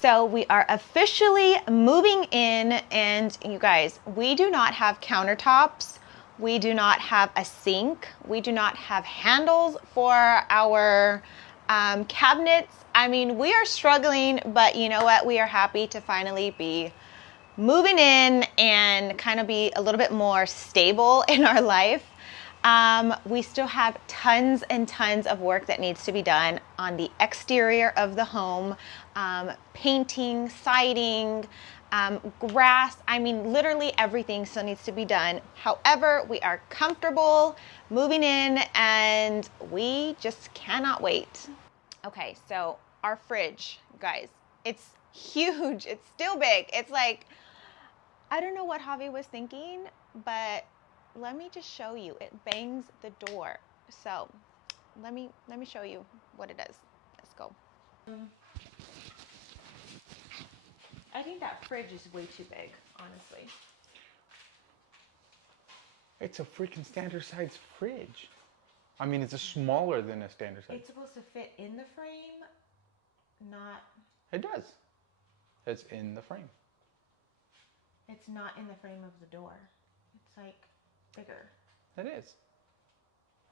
So we are officially moving in, and you guys, we do not have countertops. We do not have a sink. We do not have handles for our cabinets. I mean, we are struggling, but you know what? We are happy to finally be moving in and kind of be a little bit more stable in our life. We still have tons and tons of work that needs to be done on the exterior of the home, painting, siding, grass. I mean, literally everything still needs to be done. However, we are comfortable moving in and we just cannot wait. Okay, so our fridge, guys, it's huge. It's still big. It's like, I don't know what Javi was thinking, but let me just show you. It bangs the door. So let me show you what it is. Let's go. I think that fridge is way too big, honestly. It's a freaking standard size fridge. I mean, it's smaller than a standard size. It's supposed to fit in the frame, not... It does. It's in the frame. It's not in the frame of the door. It's like bigger. It is.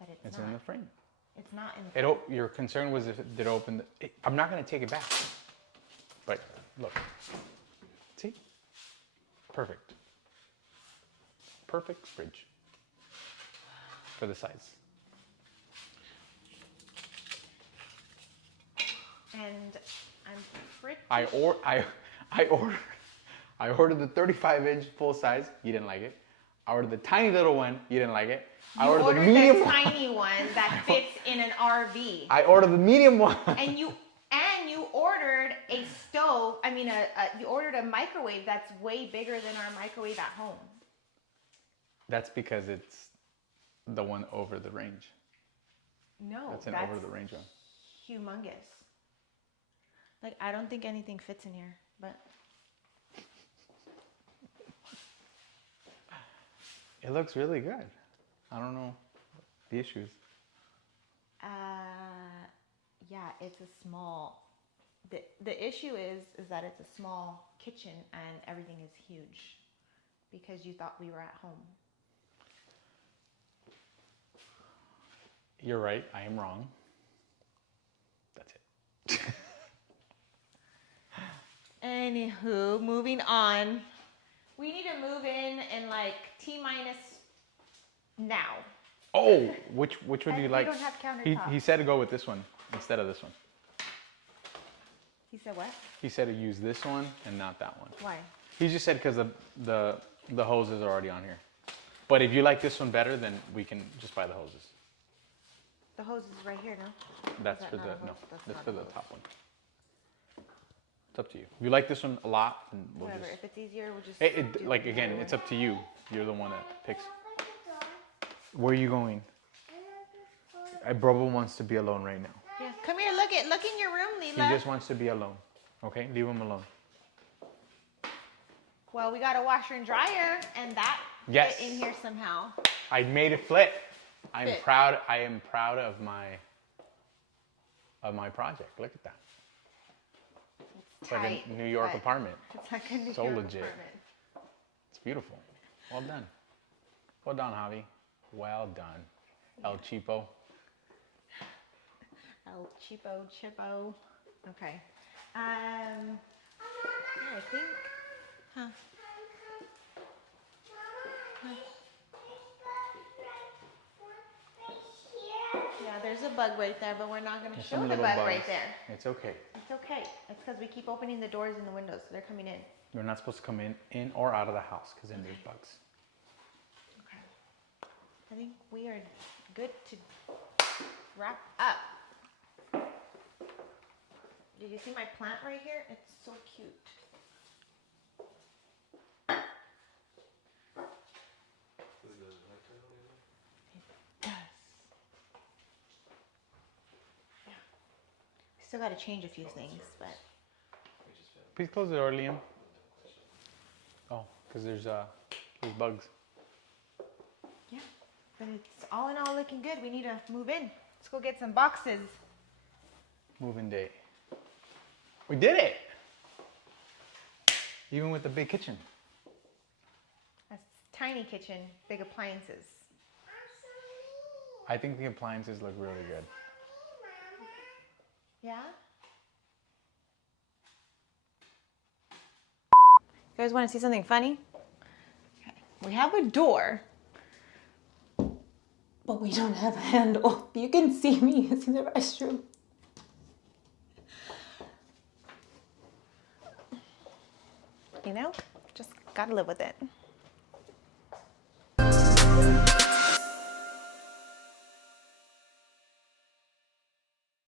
But it's in the frame. It's not in the frame. Your concern was if it did open. I'm not going to take it back. But look. See? Perfect. Perfect fridge. For the size. And I'm pretty... I ordered the 35-inch full size. You didn't like it. I ordered the tiny little one. You didn't like it. I ordered the medium one. Tiny one that fits in an RV. I ordered the medium one. And you ordered a stove. I mean, you ordered a microwave that's way bigger than our microwave at home. That's because it's the one over the range. No, that's over the range one. Humongous. Like, I don't think anything fits in here, but. It looks really good. I don't know the issues. Yeah, it's a small. The issue is that it's a small kitchen and everything is huge because you thought we were at home. You're right. I am wrong. That's it. Anywho, moving on. We need to move in like T-minus now. Oh, which one do you like? We don't have countertops. He said to go with this one instead of this one. He said what? He said to use this one and not that one. Why? He just said because the hoses are already on here. But if you like this one better, then we can just buy the hoses. The hose is right here, no? That's for the top one. It's up to you. If you like this one a lot, then we'll whatever. just... If it's easier, we'll just... Again, it's up to you. You're the one that picks. Where are you going? Brobo wants to be alone right now. Yeah. Come here, look in your room, Lila. He just wants to be alone. Okay? Leave him alone. Well, we got a washer and dryer, and that fit in here somehow. I made it flip. I am proud of my project. Look at that. It's like a New York apartment. It's like a New York legit. apartment. It's beautiful. Well done. Well done, Javi. Well done. El Cheapo. El Cheapo, Chippo. Okay. I think. Huh. Yeah, there's a bug right there, but we're not going to show the bug right there. It's okay. It's okay. It's because we keep opening the doors and the windows, so they're coming in. You're not supposed to come in or out of the house because then there's bugs. Okay. I think we are good to wrap up. Did you see my plant right here? It's so cute. Still got to change a few things, but... Please close the door, Liam. Oh, because there's bugs. Yeah, but it's all in all looking good. We need to move in. Let's go get some boxes. Moving day. We did it! Even with the big kitchen. A tiny kitchen, big appliances. I think the appliances look really good. Yeah? You guys want to see something funny? Okay. We have a door, but we don't have a handle. You can see me using the restroom. You know, just gotta live with it.